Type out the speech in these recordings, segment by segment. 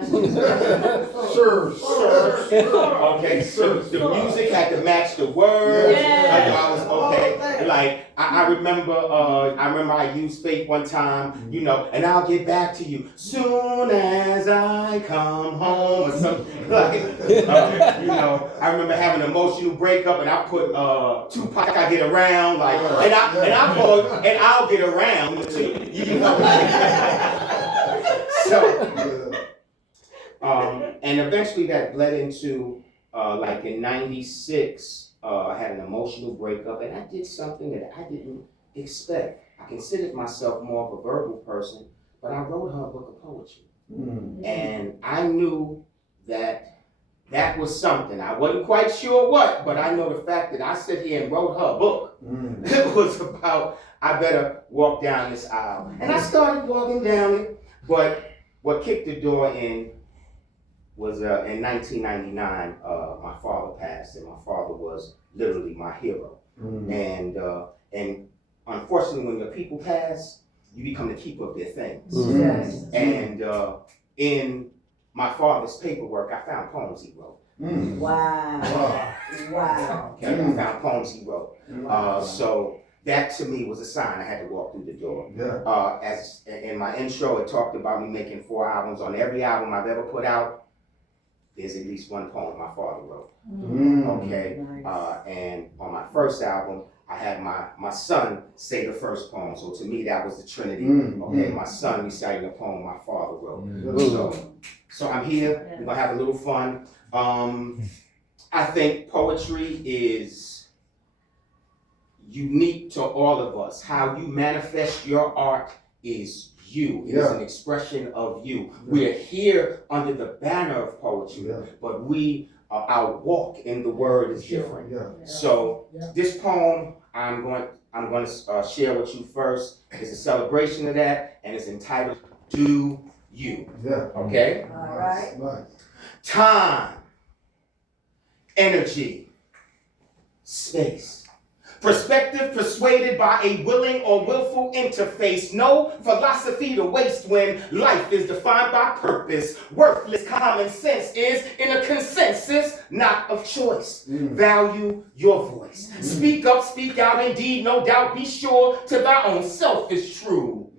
Sir. Okay, so the music had to match the words. I was okay. Like I remember I used Faith one time, and I'll get back to you soon as I come home or something. Like I remember having an emotional breakup, and I put Tupac I Get Around, like, and I'll get around too. So. And eventually that bled into, like in '96, I had an emotional breakup, and I did something that I didn't expect. I considered myself more of a verbal person, but I wrote her a book of poetry. And I knew that was something. I wasn't quite sure what, but I know the fact that I sit here and wrote her a book. It was about, I better walk down this aisle. And I started walking down it, but what kicked the door in was in 1999, my father passed, and my father was literally my hero. And unfortunately, when your people pass, you become the keeper of their things. And in my father's paperwork, I found poems he wrote. Wow. Okay, I found poems he wrote. So that to me was a sign I had to walk through the door. As in my intro, it talked about me making 4 albums. On every album I've ever put out, there's at least one poem my father wrote. Okay, and on my first album, I had my son say the first poem. So to me, that was the Trinity. Okay, my son reciting a poem my father wrote. So I'm here. We're gonna have a little fun. I think poetry is unique to all of us. How you manifest your art is you. It is an expression of you. We are here under the banner of poetry, but our walk in the word is different. So this poem I'm going to share with you first is a celebration of that, and it's entitled "Do You." Okay. All right. Time, energy, space. Perspective persuaded by a willing or willful interface. No philosophy to waste when life is defined by purpose. Worthless common sense is in a consensus, not of choice. Value your voice. Speak up, speak out, indeed, no doubt. Be sure to thy own self is true.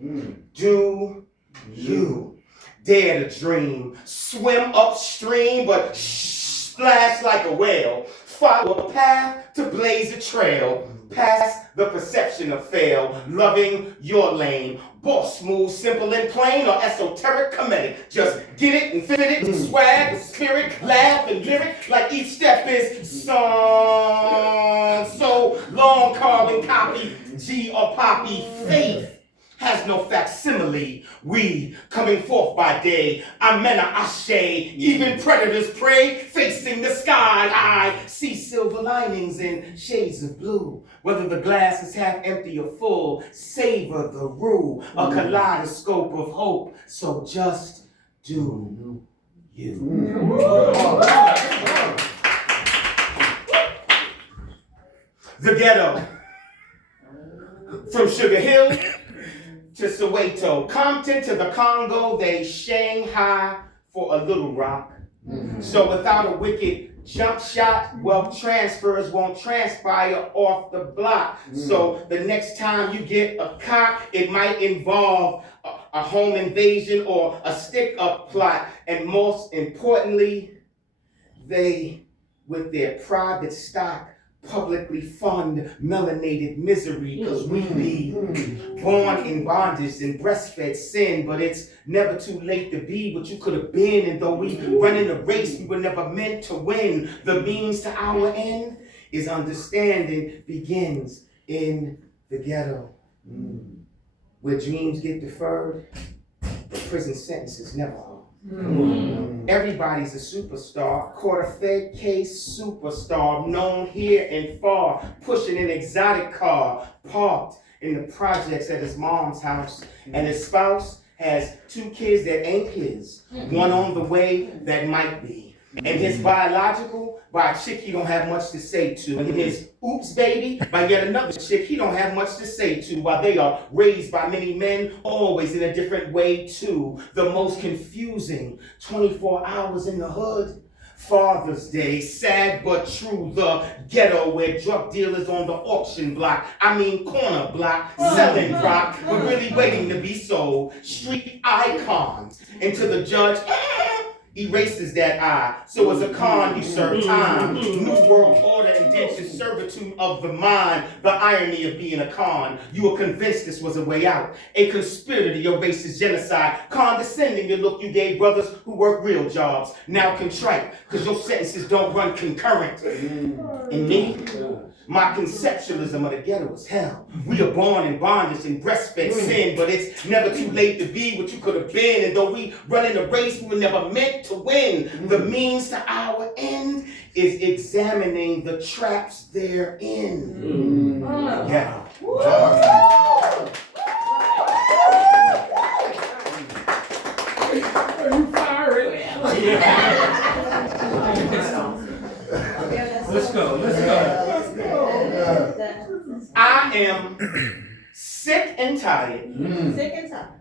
Do you dare to dream? Swim upstream, but splash like a whale. Follow a path to blaze a trail. Past the perception of fail. Loving your lane. Boss move, simple and plain, or esoteric comedic. Just get it and fit it. Swag, spirit, laugh and lyric. Like each step is song. So long, carbon copy. G or poppy. Faith has no facsimile. We coming forth by day. Amena ashe. Even predators prey. Facing the sky. I see silver linings in shades of blue. Whether the glass is half empty or full, savor the rule. A kaleidoscope of hope. So just do you. The ghetto. From Sugar Hill to Soweto, Compton to the Congo, they Shanghai for a little rock. So without a wicked jump shot, wealth transfers won't transpire off the block. So the next time you get a cop, it might involve a home invasion or a stick-up plot. And most importantly, they, with their private stock, publicly fund melanated misery, because we be born in bondage and breastfed sin, but it's never too late to be what you could have been. And though we run in a race we were never meant to win, the means to our end is understanding begins in the ghetto, where dreams get deferred, but prison sentences never are. Everybody's a superstar, caught a Fed case superstar, known here and far, pushing an exotic car, parked in the projects at his mom's house, and his spouse has 2 kids that ain't his, one on the way that might be. And his biological, by a chick he don't have much to say to. And his oops baby, by yet another chick he don't have much to say to. While they are raised by many men, always in a different way too. The most confusing 24 hours in the hood. Father's Day, sad but true, the ghetto where drug dealers on the auction block, corner block, selling rock, but really waiting to be sold. Street icons. And to the judge, erases that I. So as a con, you serve time. New world order indentured servitude of the mind. The irony of being a con. You were convinced this was a way out. A conspirator to your racist genocide. Condescending the look you gave brothers who work real jobs. Now contrite, because your sentences don't run concurrent. And me? My conceptualism of the ghetto is hell. We are born in bondage and breastfed sin, but it's never too late to be what you could have been. And though we run in a race, we were never meant to win. The means to our end is examining the traps therein. Yeah. You firing? Let's go. I am sick and tired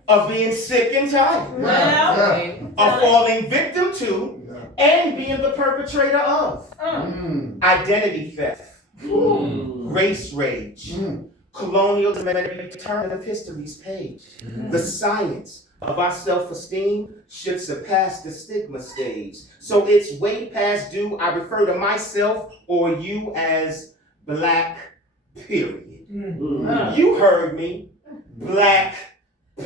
of being sick and tired of falling victim to and being the perpetrator of identity theft, race rage, colonial return of history's page. The science of our self-esteem should surpass the stigma stage. So it's way past due I refer to myself or you as black, period. You heard me, black,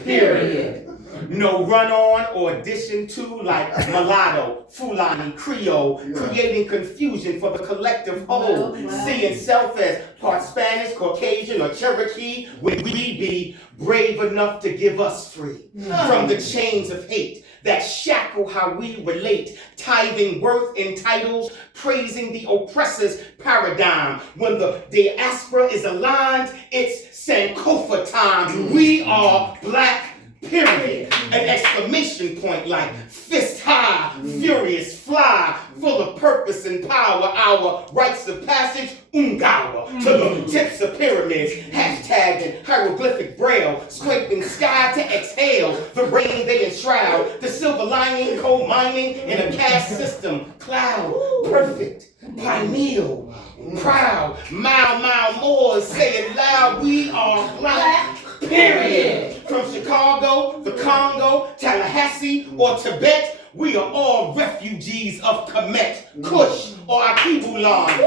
period. No run-on or addition to like mulatto, Fulani, Creole, creating confusion for the collective whole. Seeing self as part Spanish, Caucasian, or Cherokee, when we be brave enough to give us free from the chains of hate that shackle how we relate, tithing worth in titles, praising the oppressor's paradigm. When the diaspora is aligned, it's Sankofa time. We are black, period. An exclamation point like fist high, furious fly, full of purpose and power. Our rites of passage, Ungawa, to the tips of pyramids, hashtagging hieroglyphic braille, scraping sky to exhale, the rain they enshroud, the silver lining, coal mining in a caste system, cloud, perfect, pineal, proud, mile Moors, say it loud, we are black, period. From Chicago, the Congo, Tallahassee, or Tibet, we are all refugees of Kemet, Kush, or Akibulan,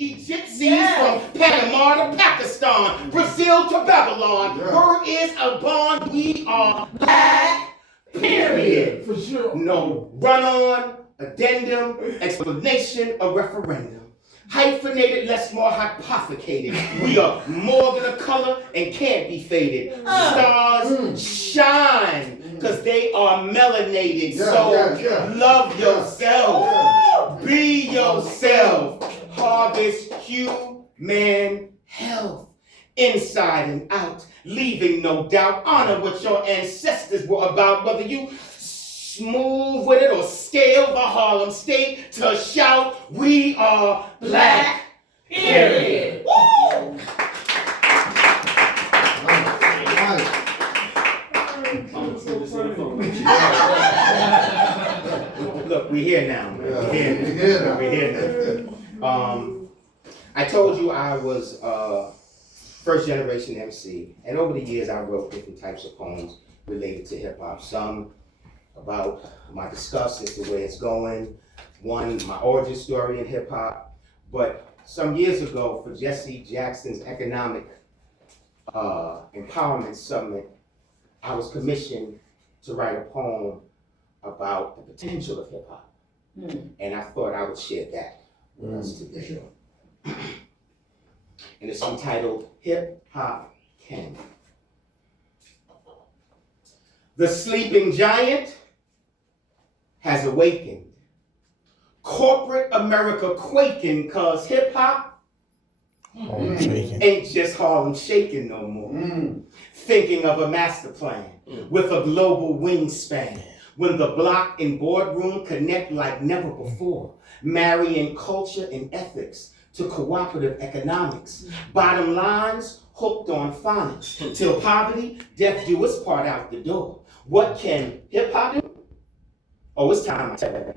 Egyptians from Panama to Pakistan, Brazil to Babylon. Word is a bond, we are black, period. For sure. No run-on, addendum, explanation, or referendum. Hyphenated, less more hypothecated. We are more than a color and can't be faded. Stars shine because they are melanated. So love yourself. Be yourself. Harvest human health. Inside and out. Leaving no doubt. Honor what your ancestors were about. Whether you smooth with it or scale the Harlem State to shout, we are black, period. Woo! Look, we're here now, man. We're here now. I told you I was first generation MC, and over the years I wrote different types of poems related to hip hop. Some about my disgust at the way it's going, one, my origin story in hip hop, but some years ago for Jesse Jackson's Economic Empowerment Summit, I was commissioned to write a poem about the potential of hip hop, and I thought I would share that with us today. And it's entitled Hip Hop Can. The sleeping giant has awakened. Corporate America quaking cause hip hop ain't just Harlem shaking no more. Thinking of a master plan with a global wingspan. when the block and boardroom connect like never before, marrying culture and ethics to cooperative economics. Bottom lines, hooked on phonics, till poverty, death do its part out the door. What can hip-hop do? Oh, it's time I tell you.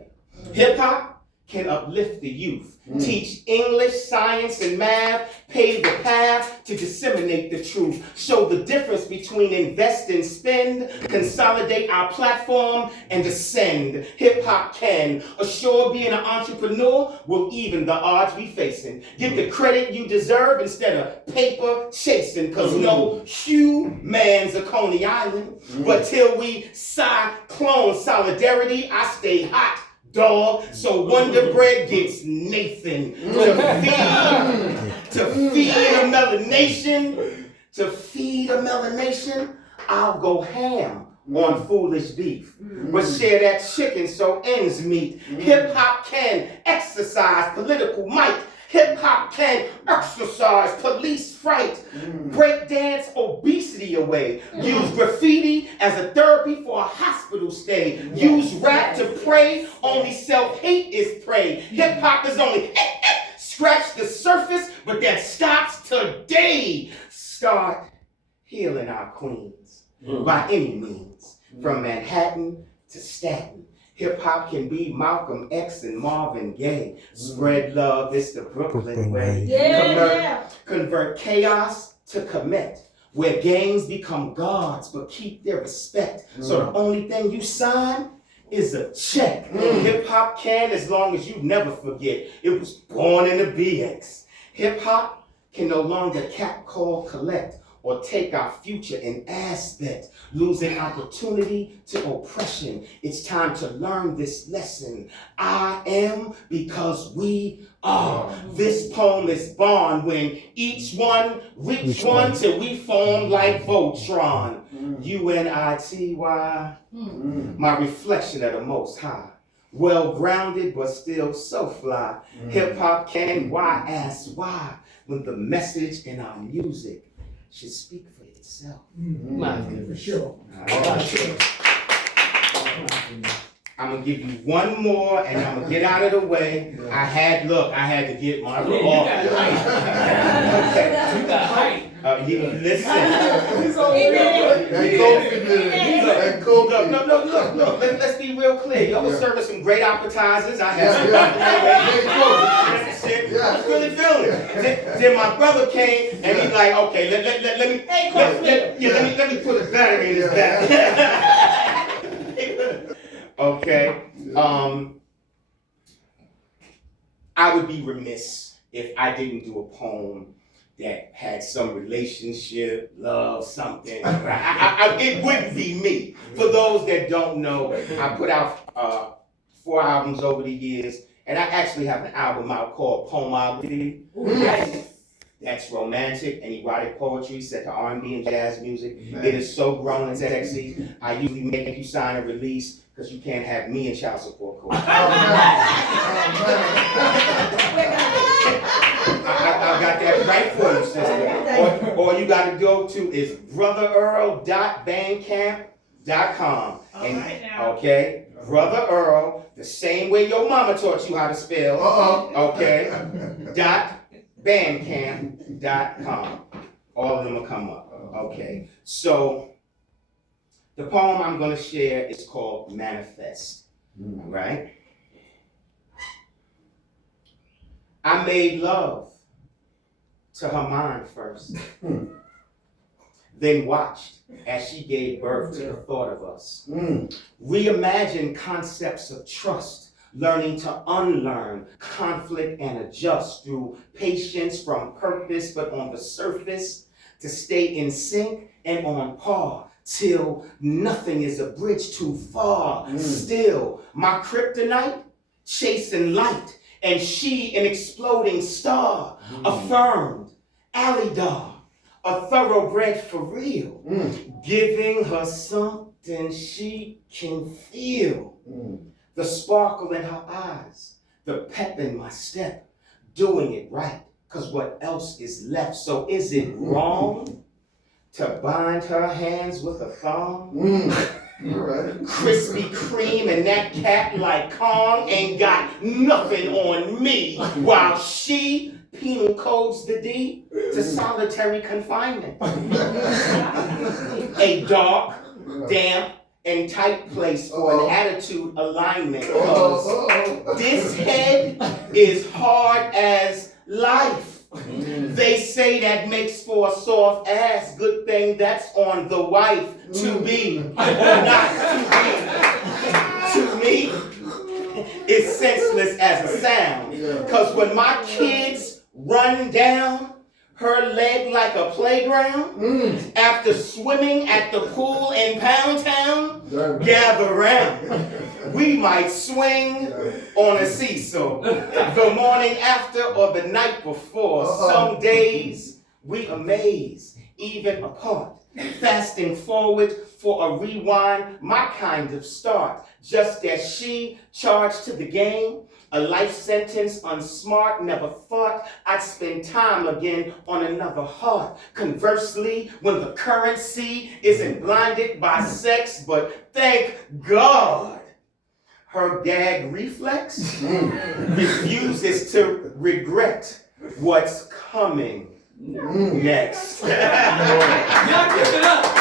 Hip-hop can uplift the youth, teach English, science, and math, pave the path to disseminate the truth, show the difference between invest and spend, consolidate our platform, and ascend. Hip-hop can assure being an entrepreneur will even the odds we facing. Get the credit you deserve instead of paper chasing, cause no human's a Coney Island, but till we cyclone solidarity, I stay hot. Dog, so Wonder Bread gets Nathan to feed a melanation. To feed a melanation, I'll go ham on foolish beef. But share that chicken so ends meet. Hip hop can exercise political might. Hip hop can exercise police fright. Break dance obesity away. Use graffiti as a therapy for a hospital stay. Use rap to pray. Only self-hate is prey. Hip hop is only scratch the surface, but that stops today. Start healing our queens by any means, from Manhattan to Staten. Hip-hop can be Malcolm X and Marvin Gaye. Spread love, it's the Brooklyn way. Convert chaos to commit, where gangs become gods but keep their respect. So the only thing you sign is a check. Hip-hop can, as long as you never forget, it was born in the BX. Hip-hop can no longer cap, call, collect, or take our future in aspect, losing opportunity to oppression. It's time to learn this lesson. I am because we are. This poem is born when each one reach one till we form like Voltron. UNITY, my reflection of the Most High. Well-grounded but still so fly. Hip-hop can, why ask why, when the message in our music should speak for itself. For sure. I'm gonna give you one more and I'm gonna get out of the way. I had to get my You off. got height. You got height. Listen. Look. Let's be real clear. Y'all was serving some great appetizers. I had some I was really feeling it. Then my brother came and he's like, okay, let me put a battery in his back. Okay. I would be remiss if I didn't do a poem that had some relationship, love, something. It wouldn't be me. For those that don't know, I put out 4 albums over the years, and I actually have an album out called Poemography. That's romantic and erotic poetry set to R&B and jazz music. It is so grown and sexy. I usually make you sign a release because you can't have me in child support court. I got that right for you, sister. All you got to go to is brotherearl.bandcamp.com. Okay, Brother Earl, the same way your mama taught you how to spell. Okay, .bandcamp.com. All of them will come up. Okay, so the poem I'm going to share is called Manifest. All right? I made love to her mind first, then watched as she gave birth to the thought of us. Reimagine concepts of trust, learning to unlearn conflict and adjust through patience from purpose, but on the surface, to stay in sync and on par till nothing is a bridge too far. Still, my kryptonite, chasing light, and she an exploding star, affirmed, Alidar, a thoroughbred for real, giving her something she can feel. The sparkle in her eyes, the pep in my step, doing it right, cause what else is left? So is it wrong to bind her hands with a thong? Krispy Kreme and that cat like Kong ain't got nothing on me, while she penal codes the D to solitary confinement. A dark, damp, and tight place for an attitude alignment. Cause this head is hard as life. They say that makes for a soft ass. Good thing that's on the wife to be or not to be. To me, it's senseless as a sound. Cause when my kids run down her leg like a playground, after swimming at the pool in Pound Town, gather round. We might swing on a seesaw the morning after or the night before. Some days we amaze, even apart. Fasting forward for a rewind, my kind of start. Just as she charged to the game, a life sentence unsmart, never thought I'd spend time again on another heart. Conversely, when the currency isn't blinded by sex, but thank God, her gag reflex refuses to regret what's coming next. Y'all give it up.